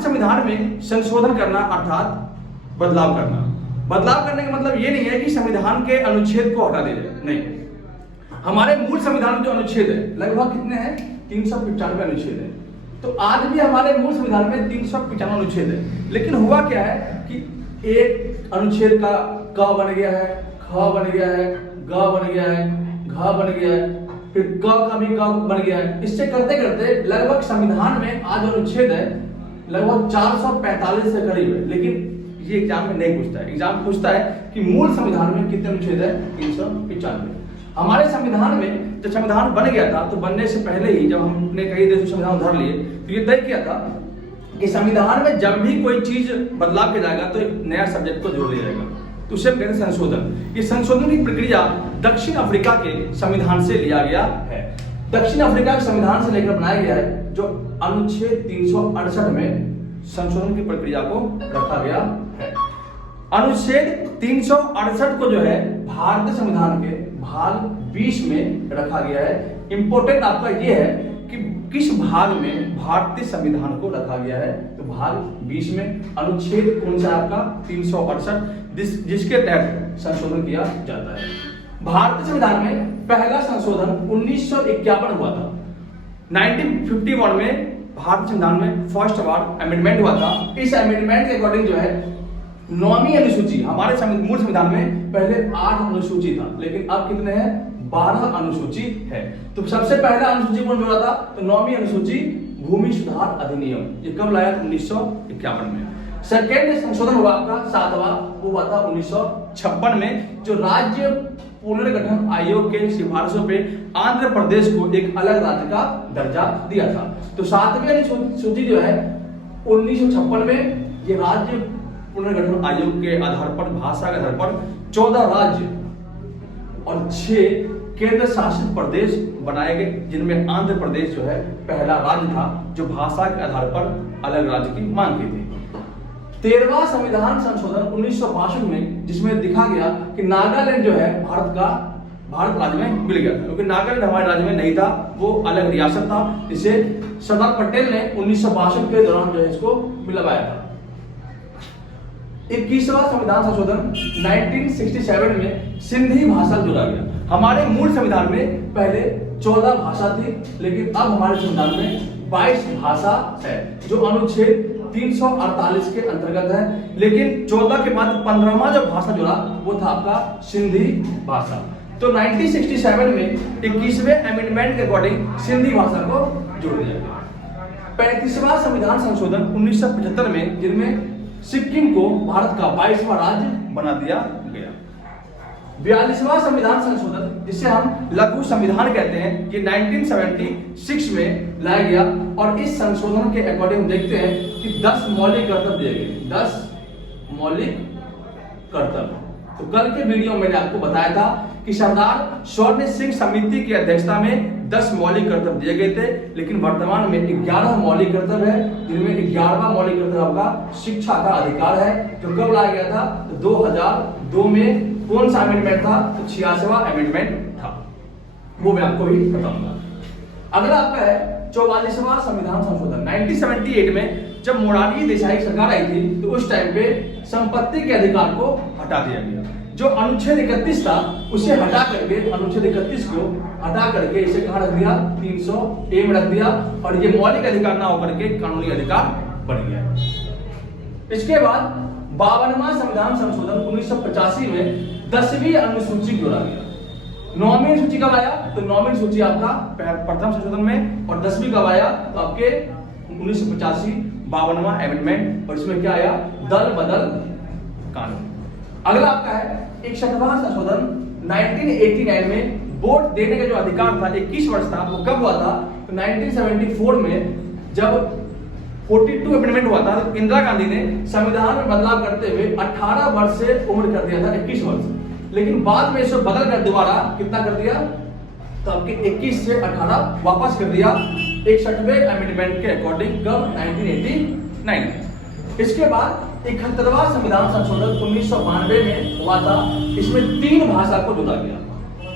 संविधान में संशोधन करना अर्थात बदलाव करना। बदलाव करने का मतलब ये नहीं है कि संविधान के अनुच्छेद को हटा दीजिए, नहीं। हमारे मूल संविधान में जो अनुच्छेद है लगभग कितने हैं? 395 अनुच्छेद है। तो आज भी हमारे मूल संविधान में 395 अनुच्छेद है, लेकिन हुआ क्या है कि एक अनुच्छेद का क बन गया है, ख बन गया है, ग बन गया है, घ बन गया है, फिर क का भी क बन गया है। इससे करते करते लगभग संविधान में आज अनुच्छेद है लगभग 445 से करीब है। लेकिन ये एग्जाम में नहीं पूछता है। एग्जाम पूछता है कि मूल संविधान में कितने अनुच्छेद है? 395। हमारे संविधान में जब संविधान बन गया था तो बनने से पहले ही जब हमने कई देशों संविधान उधार लिए तो ये तय किया था कि संविधान में जब भी कोई चीज बदलाव किया जाएगा तो एक नया सब्जेक्ट को जोड़ दिया जाएगा, तो उसे हम कहते हैं संशोधन। ये संशोधन की प्रक्रिया दक्षिण अफ्रीका के संविधान से लिया गया है। दक्षिण अफ्रीका के संविधान से लेकर बनाया गया है, जो अनुच्छेद 368 में संशोधन की प्रक्रिया को रखा गया है। अनुच्छेद 368 को जो है भारतीय संविधान के भाग 20 में रखा गया है। इंपॉर्टेंट आपका ये है कि किस भाग में भारतीय संविधान को रखा गया है, तो भाग 20 में। अनुच्छेद कौन सा आपका? 368, जिसके तहत संशोधन किया जाता है। भारतीय संविधान में पहला संशोधन 1951 हुआ था। 1951 में भारतीय संविधान में फर्स्ट बार अमेंडमेंट हुआ था। इस अमेंडमेंट के अकॉर्डिंग जो है 9वीं अनुसूची, हमारे मूल संविधान में पहले 8 अनुसूची था, लेकिन अब कितने हैं? 12 अनुसूची है। तो सबसे पहला अनुसूची कौन जोड़ा था? तो 9वीं अनुसूची भूमि सुधार अधिनियम। ये कब लाया? 1951 में। सेकेंड संशोधन हुआ आपका 7वां, वो हुआ था 1956 में, जो राज्य पुनर्गठन आयोग के सिफारिशों पे आंध्र प्रदेश को एक अलग राज्य का दर्जा दिया था। तो 7वीं अनुसूची जो है 1956 में ये राज्य पुनर्गठन आयोग के आधार पर, भाषा के आधार पर 14 राज्य और 6 केंद्र शासित प्रदेश बनाए गए, जिनमें आंध्र प्रदेश जो है पहला राज्य था जो भाषा के आधार पर अलग राज्य की मांग की थी। 13वां संविधान संशोधन 1962 में, जिसमें दिखा गया कि नागालैंड जो है भारत राज्य में मिल गया, क्योंकि नागालैंड हमारे राज्य में नहीं था, वो अलग रियासत था। इसे सरदार पटेल ने 1962 के दौरान जो है इसको मिलवाया था। 21वां संविधान संशोधन 1967 में सिंधी भाषा जोड़ा गया। हमारे मूल संविधान में पहले 14 भाषा थी, लेकिन अब हमारे संविधान में 22 भाषा है, जो अनुच्छेद 348 के अंतर्गत है। लेकिन 14 के बाद 15वां जो भाषा जुड़ा वो था आपका सिंधी भाषा। तो 1967 में 21वें अमेंडमेंट के अकॉर्डिंग सिंधी भाषा को जोड़ दिया गया। 35वां संविधान संशोधन 1975 में, जिनमें सिक्किम को भारत का 22वां राज्य बना दिया गया। 42वां संविधान संशोधन, जिसे हम लघु संविधान कहते हैं, ये 1976 में लाया गया। और इस संशोधन के अकॉर्डिंग देखते हैं कि 10 मौलिक कर्तव्य दिए गए। 10 मौलिक कर्तव्य। तो कल के वीडियो में मैंने आपको बताया था कि सरदार स्वर्ण सिंह समिति की अध्यक्षता में 10 मौलिक कर्तव्य दिए गए थे, लेकिन वर्तमान में 11 मौलिक कर्तव्य है, जिनमें 11वां मौलिक कर्तव्य आपका शिक्षा का अधिकार है, जो कब लाया गया था? तो 2002 में। कौन सा अमेंडमेंट था? तो 86वां अमेंडमेंट था, वो मैं आपको भी बताऊंगा। अगला आपका है 44वां संविधान संशोधन 1978 में। जब मोरारजी देसाई सरकार आई थी तो उस टाइम पे संपत्ति के अधिकार को हटा दिया गया। जो अनुच्छेद 31 था उसे हटा करके, अनुच्छेद 31 को हटा करके इसे कहां रख दिया? 300A में रख दिया, और ये मौलिक अधिकार ना होकर के कानूनी अधिकार बन गया। इसके बाद 52वां संविधान संशोधन 1985 में 10वीं अनुसूची जोड़ा गया। 9वीं अनुसूची कब आया? तो 9वीं अनुसूची आपका प्रथम संशोधन में, और 10वीं कब आया? तो आपके 1985 52वां अमेंडमेंट, और इसमें क्या आया? दल बदल कानून। अगला आपका है 61वां संशोधन 1989 में। वोट देने का जो अधिकार था 21 वर्ष था, वो कब हुआ था? तो 1974 में, जब 42 अमेंडमेंट हुआ था, तो इंदिरा गांधी ने संविधान में बदलाव करते हुए 18 वर्ष से उम्र कर दिया था 21 वर्ष, लेकिन बाद में इसे बदल कर दोबारा कितना कर दिया? तो आपके 21 से 18 वापस कर दिया 61वें अमेंडमेंट के अकॉर्डिंग। कब? 1989। इसके बाद 71वां संविधान संशोधन 1992 में हुआ था। इसमें 3 भाषा को जोड़ा गया।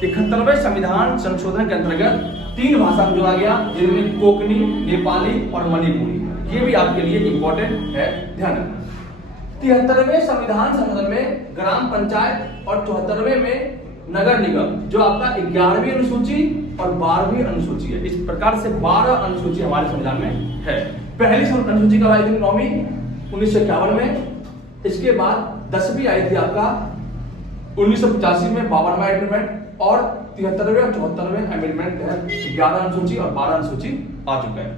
71वें संविधान संशोधन के अंतर्गत 3 भाषा को जोड़ा गया, जिनमें कोंकणी, नेपाली और मणिपुरी। ये भी आपके लिए इंपॉर्टेंट है, ध्यान रखना। 73वें संविधान संशोधन में ग्राम पंचायत और 74वें में नगर निगम, जो आपका 11वीं अनुसूची और 12वीं अनुसूची है। इस प्रकार से 12 अनुसूची हमारे संविधान में है। पहली अनुसूची कब आई थी? 9वीं 1951 में। इसके बाद 10वीं आई थी आपका 1985 में 52वां एमेंडमेंट, और 73वें और 74वें एमेंडमेंट तहत 11 अनुसूची और 12 अनुसूची आ चुका है।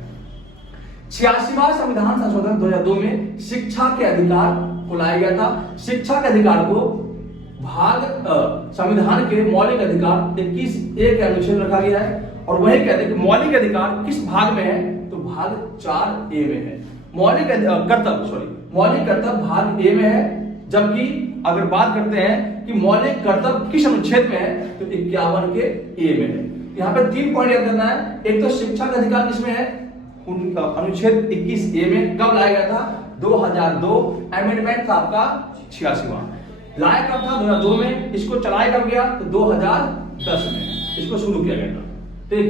86वां संविधान संशोधन 2002 में शिक्षा के अधिकार को लाया गया था। शिक्षा के अधिकार को भाग संविधान के मौलिक अधिकार 21(a) के अनुच्छेद रखा गया है, और वही कहते हैं कि मौलिक अधिकार किस भाग में है? तो भाग 4(a) में है। मौलिक कर्तव्य भाग ए में है, जबकि अगर बात करते हैं कि मौलिक कर्तव्य किस अनुच्छेद में है, तो 51 के ए में है। यहाँ पे 3 पॉइंट याद करना है। एक तो शिक्षा का अधिकार किसमें है? अनुच्छेद 21(a) में। कब लाया गया था? 2002 एमेंडमेंट था आपका 86वां। लाया कब था? 2002 में। इसको चलाया कब गया? तो 2010 में इसको शुरू किया गया था। ठीक।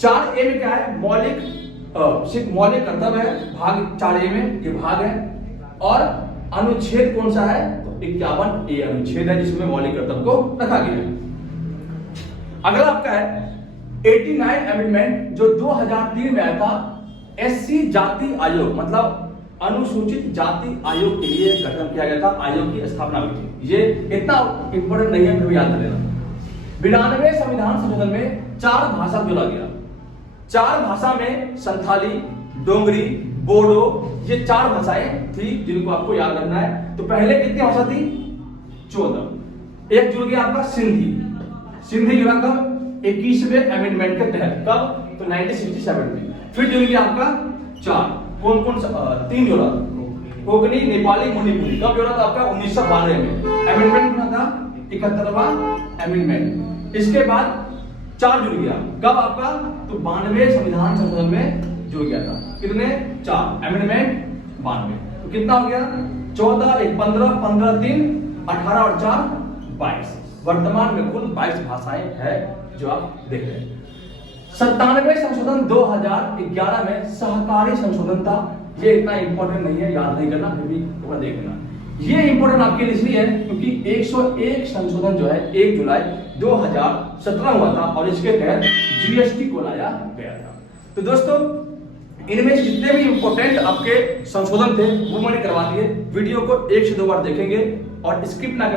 4(a) में क्या है? मौलिक कर्तव्य है, भाग 4(a) में ये भाग है। और अनुच्छेद कौन सा है? तो 51(a) अनुच्छेद है, जिसमें मौलिक कर्तव्य को रखा गया है। अगला आपका है 89 एमेंडमेंट, जो 2003 में आया था। एससी जाति आयोग, मतलब अनुसूचित जाति आयोग के लिए गठन किया गया था, आयोग की स्थापना हुई थी। ये इतना इंपॉर्टेंट नहीं है, फिर भी याद कर लेना। 92वें संविधान संशोधन में 4 भाषा जोड़ा गया। 4 भाषा में संथाली, डोंगरी, बोडो, ये 4 भाषाएं थी जिनको आपको याद रखना है। तो पहले कितनी भाषा थी? 14। एक जुड़ गया आपका सिंधी। सिंधी जुड़ा कब? 21वें एमेंडमेंट के तहत। कब? तो 1967 में। फिर जुड़ गया आपका 4। कौन कौन सा? 3 जोड़ा, कोंकणी, नेपाली, मणिपुरी। कब जोड़ा था? आपका 1992 में। एमेंडमेंट था 71वां एमेंडमेंट। इसके बाद 4 जुड़ गया। कब आपका? तो 92वें संविधान संशोधन में जुड़ गया था। कितने? 4 एमेंडमेंट 92। तो कितना हो गया? 14, 1, 15, 15, 3, 18 और 4, 22। वर्तमान में कुल 22 भाषाएं हैं जो आप देख रहे हैं। 97वें संशोधन 2011 में सहकारी संशोधन था। ये इतना इंपॉर्टेंट नहीं है, याद नहीं करना, फिर भी थोड़ा देख लेना। ये इंपॉर्टेंट आपके लिए इसलिए है क्योंकि 101 संशोधन जो है 1 जुलाई 2017 हुआ था, और इसके तहत जीएसटी को लाया गया था। तो दोस्तों, इनमें जितने भी इंपॉर्टेंट आपके संशोधन थे वो मैंने करवा दिए। वीडियो को 1 से 2 बार देखेंगे और स्किप ना